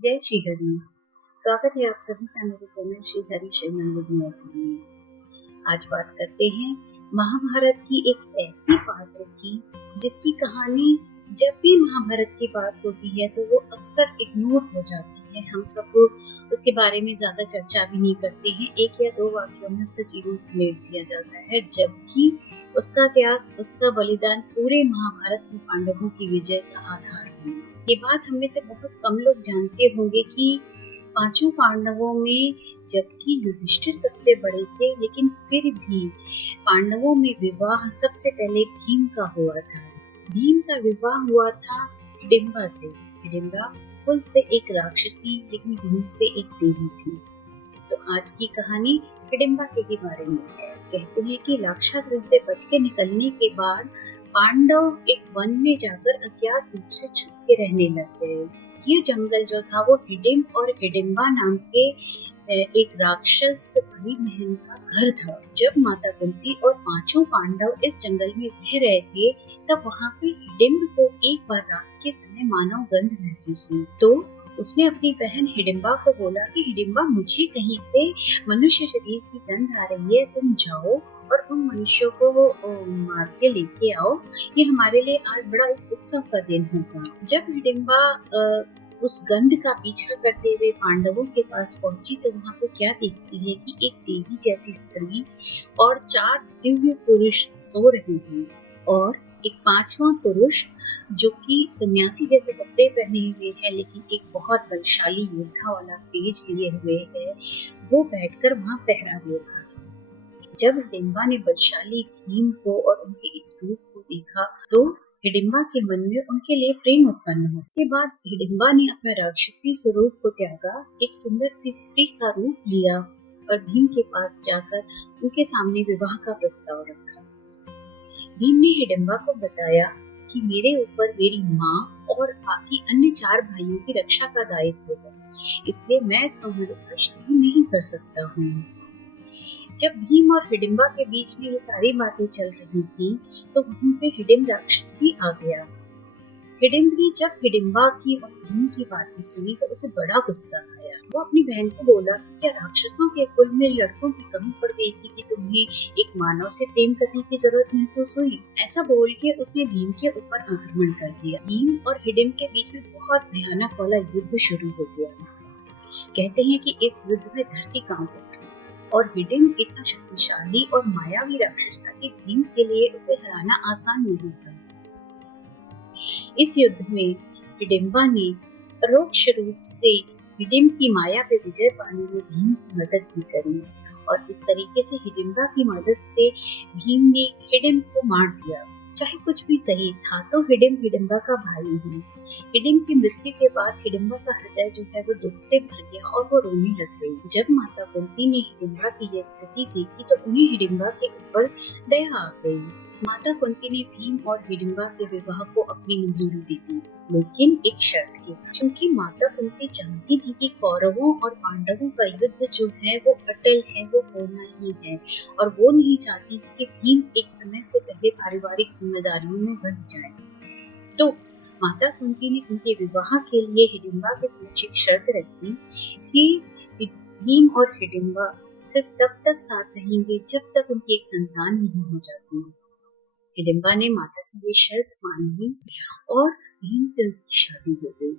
जय श्री हरि। स्वागत है आप सभी का मेरे चैनल श्री हरि शरण में। आज बात करते हैं महाभारत की एक ऐसी पात्र की जिसकी कहानी जब भी महाभारत की बात होती है तो वो अक्सर इग्नोर हो जाती है। हम सब उसके बारे में ज्यादा चर्चा भी नहीं करते हैं। एक या दो वाक्यों में उसका जीवन समेट दिया जाता है, जबकि उसका त्याग, उसका बलिदान पूरे महाभारत में पांडवों की विजय का आधार है। ये बात हम में से बहुत कम लोग जानते होंगे कि पांचों पांडवों में जबकि युधिष्ठिर सबसे बड़े थे, लेकिन फिर भी पांडवों में विवाह सबसे पहले भीम का हुआ था। भीम का विवाह हुआ था हिडिंबा से। हिडिंबा कुल से एक राक्षसी लेकिन गुण से एक देवी थी। तो आज की कहानी हिडिंबा के ही बारे में है। कहते हैं कि लाक्षागृह से बच के निकलने के बाद पांडव एक वन में जाकर अज्ञात रूप से छुप के रहने लग गए। ये जंगल जो था वो हिडिंब और हिडिंबा नाम के एक राक्षस भाई बहन का घर था। जब माता कुंती और पांचों पांडव इस जंगल में रह रहे थे, तब वहाँ पे हिडिंब को एक बार रात के समय मानव गंध महसूस हुई। तो उसने अपनी बहन हिडिंबा को बोला कि हिडिंबा, मुझे कहीं से मनुष्य शरीर की गंध आ रही है, तुम जाओ और उन मनुष्यों को मार के लेके आओ। ये हमारे लिए आज बड़ा उत्सव का दिन होगा। जब हिडिंबा उस गंध का पीछा करते हुए पांडवों के पास पहुंची तो वहां पे क्या देखती है कि एक देवी जैसी स्त्री और 4 दिव्य पुरुष सो रहे हैं और एक 5वां पुरुष जो कि सन्यासी जैसे कपड़े पहने हुए है लेकिन एक बहुत बलशाली योद्धा वाला तेज लिए हुए है, वो बैठकर वहां पहरा दे रहा है। जब हिडिंबा ने बलशाली भीम को और उनके इस रूप को देखा तो हिडिंबा के मन में उनके लिए प्रेम उत्पन्न हुआ। उसके बाद हिडिंबा ने अपना राक्षसी स्वरूप को त्यागा, एक सुंदर सी स्त्री का रूप लिया और भीम के पास जाकर उनके सामने विवाह का प्रस्ताव रखा। भीम ने हिडिंबा को बताया कि मेरे ऊपर मेरी माँ और बाकी अन्य 4 भाइयों की रक्षा का दायित्व है, इसलिए मैं तुम्हारे साथ शादी नहीं कर सकता हूँ। जब भीम और हिडिंबा के बीच में ये सारी बातें चल रही थी तो वहीं पे हिडिंब राक्षस भी आ गया। हिडिंब ने जब हिडिंबा की और भीम की बातें सुनी तो उसे बड़ा गुस्सा आया। वो अपनी बहन को बोला कि क्या राक्षसों के कुल में लड़कों की कमी पड़ गई थी कि तुम्हें एक मानव से प्रेम करने की जरूरत महसूस हुई? ऐसा बोल के उसने भीम के ऊपर आक्रमण कर दिया। भीम और हिडिंब के बीच में बहुत भयानक वाला युद्ध शुरू हो गया। कहते हैं कि इस युद्ध में धरती कांप उठी और हिडिंब इतना शक्तिशाली और मायावी राक्षस था कि भीम के लिए उसे हराना आसान नहीं था। इस युद्ध में हिडिंबा ने परोक्ष रूप से हिडिंब की माया पे विजय पाने में भीम की मदद भी करी और इस तरीके से हिडिंबा की मदद से भीम ने हिडिंब को मार दिया। चाहे कुछ भी सही था तो हिडिंब हिडिंबा का भाई ही। हिडिंब की मृत्यु के बाद हिडिंबा का हृदय जो है वो दुख से भर गया और वो रोने लग गई। जब माता कुंती ने हिडिंबा की यह स्थिति देखी तो उन्हें हिडिंबा के ऊपर दया आ गई। माता कुंती ने भीम और हिडिंबा के विवाह को अपनी मंजूरी दी थी, लेकिन एक शर्त के साथ। क्योंकि माता कुंती जानती थी कि कौरवों और पांडवों का युद्ध जो है वो अटल है, वो होना ही है और वो नहीं चाहती थी कि भीम एक समय से पहले पारिवारिक जिम्मेदारियों में बंध जाए। तो माता कुंती ने उनके विवाह के लिए हिडिंबा के समक्ष एक शर्त रखी कि भीम और हिडिंबा सिर्फ तब तक साथ रहेंगे जब तक उनकी एक संतान नहीं हो जाती। हिडिंबा ने माता की ये शर्त मान ली और भीम से उनकी शादी हो गई।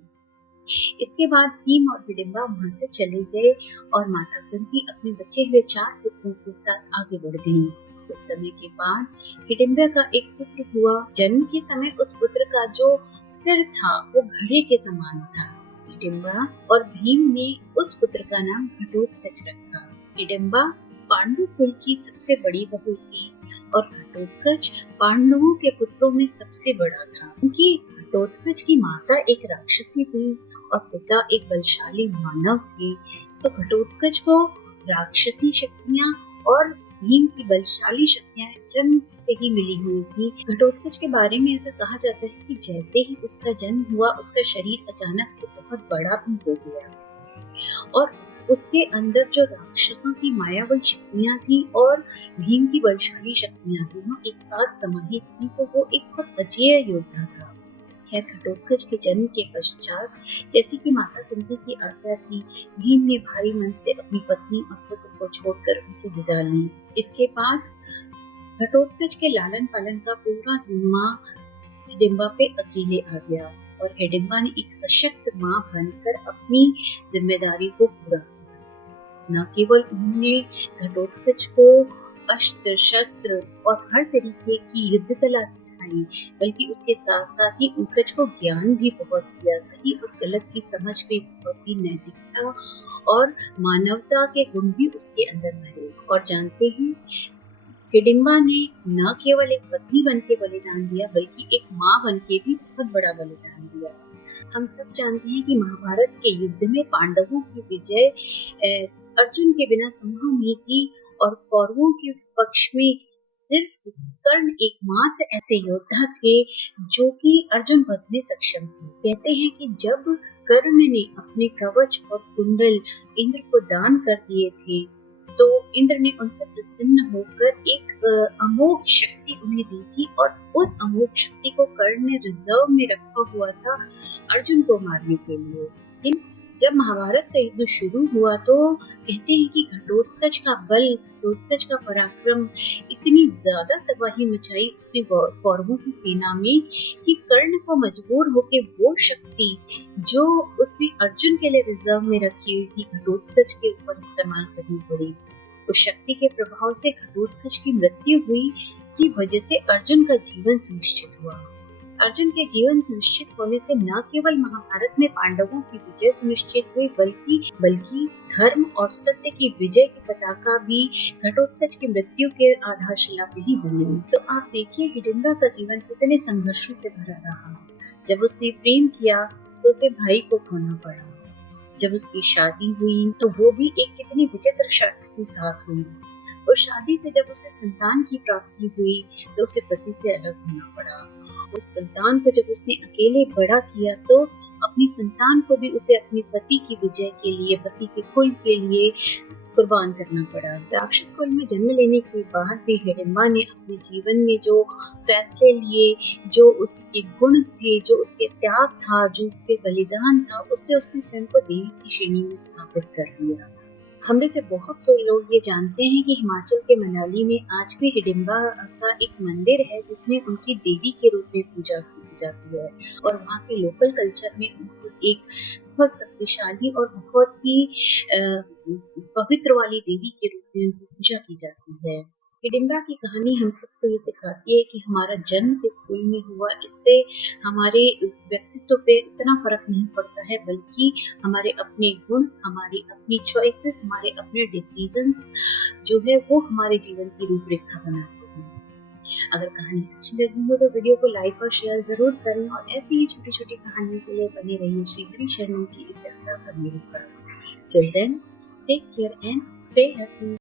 इसके बाद भीम और हिडिंबा वहां से चले गए और माता कुंती अपने बचे हुए 4 पुत्रों के साथ आगे बढ़ गईं। कुछ समय के बाद हिडिंबा का एक पुत्र हुआ। जन्म के समय उस पुत्र का जो सिर था वो घड़े के समान था। हिडिंबा और भीम ने उस पुत्र का नाम घटोत्कच रखा। हिडिंबा पांडु कुल की सबसे बड़ी बहू थी और घटोत्कच पांडवों के पुत्रों में सबसे बड़ा था। क्योंकि घटोत्कच की माता एक राक्षसी थी और पिता एक बलशाली मानव थे, तो घटोत्कच को राक्षसी शक्तियां और भीम की बलशाली शक्तियां जन्म से ही मिली हुई थी। घटोत्कच के बारे में ऐसा कहा जाता है कि जैसे ही उसका जन्म हुआ उसका शरीर अचानक से बहुत बड़ा भी हो गया और उसके अंदर जो राक्षसों की मायावी शक्तियां थी और भीम की बलशाली शक्तियां थी वो एक साथ समाहित थी, तो वो एक बहुत अजेय योद्धा था। खैर घटोत्कच के जन्म के पश्चात जैसे कि माता कुंती की आज्ञा थी, भीम ने भारी मन से अपनी पत्नी और पुत्र को छोड़कर उनसे विदा ली। इसके बाद घटोत्कच के लालन पालन का पूरा जिम्मा हिडिंबा पे अकेले आ गया और हिडिंबा ने एक सशक्त मां बनकर अपनी जिम्मेदारी को पूरा किया। न केवल उन्होंने घटोत्कच को अस्त्र शस्त्र और हर तरीके की युद्ध कला सिखाई, बल्कि उसके साथ साथ ही उत्कच को ज्ञान भी बहुत दिया, सही और गलत की समझ भी बहुत ही, नैतिकता और मानवता के गुण भी उसके अंदर भरे। और जानते हैं, हिडिंबा ने न केवल एक पत्नी बन के बलिदान दिया, बल्कि एक माँ बन के भी बहुत बड़ा बलिदान दिया। हम सब जानते हैं कि महाभारत के युद्ध में पांडवों की विजय अर्जुन के बिना संभव नहीं थी और कौरवों के पक्ष में सिर्फ कर्ण एकमात्र ऐसे योद्धा थे जो कि अर्जुन वध में सक्षम थे। कहते हैं कि जब कर्ण ने अपने कवच और कुंडल इंद्र को दान कर दिए थे, तो इंद्र ने उनसे प्रसन्न होकर एक अमोघ शक्ति उन्हें दी थी और उस अमोघ शक्ति को कर्ण ने रिजर्व में रखा हुआ था अर्जुन को मारने के लिए। लेकिन जब महाभारत का युद्ध शुरू हुआ तो कहते हैं कि घटोत्कच का बल, घटोत्कच का पराक्रम इतनी ज्यादा तबाही मचाई उसने कौरवों की सेना में कि कर्ण को मजबूर होकर वो शक्ति जो उसने अर्जुन के लिए रिजर्व में रखी हुई थी घटोत्कच के ऊपर इस्तेमाल करनी पड़ी। उस शक्ति के प्रभाव से घटोत्कच की मृत्यु हुई की वजह से अर्जुन का जीवन सुनिश्चित हुआ। अर्जुन के जीवन सुनिश्चित होने से न केवल महाभारत में पांडवों की विजय सुनिश्चित हुई, बल्कि धर्म और सत्य की विजय की पताका भी घटोत्कच की मृत्यु के आधारशिला पे ही बनी। तो आप देखिए हिडिंबा का जीवन कितने संघर्षों से भरा रहा। जब उसने प्रेम किया तो उसे भाई को खोना पड़ा। जब उसकी शादी हुई तो वो भी एक कितनी विचित्र शर्त के साथ हुई। और शादी से जब उसे संतान की प्राप्ति हुई तो उसे पति से अलग होना पड़ा। उस संतान को जब उसने अकेले बड़ा किया तो अपनी संतान को भी उसे अपने पति की विजय के लिए, पति के कुल के लिए कुर्बान करना पड़ा। राक्षस कुल में जन्म लेने के बाद भी हिडिंबा ने अपने जीवन में जो फैसले लिए, जो उसके गुण थे, जो उसके त्याग था, जो उसके बलिदान था, उससे उसने स्वयं को देवी की श्रेणी में स्थापित कर लिया। हम में से बहुत से लोग ये जानते हैं कि हिमाचल के मनाली में आज भी हिडिंबा का एक मंदिर है जिसमें उनकी देवी के रूप में पूजा की जाती है और वहाँ के लोकल कल्चर में उनको एक बहुत शक्तिशाली और बहुत ही पवित्र वाली देवी के रूप में उनकी पूजा की जाती है। हिडिंबा की कहानी हम सबको ये सिखाती है कि हमारा जन्म किस कुल में हुआ इससे हमारे व्यक्तित्व पे इतना फर्क नहीं पड़ता है, बल्कि हमारे अपने गुण, हमारी अपनी चॉइसेस, हमारे अपने डिसीजंस जो है वो हमारे जीवन की रूपरेखा बनाते हैं। अगर कहानी अच्छी लगी हो तो वीडियो को लाइक और शेयर जरूर करें और ऐसी ही छोटी छोटी कहानियों के लिए बने रहिए श्रीहरि शर्मा की इस यात्रा पर मेरे साथ। Till then, take care and stay happy.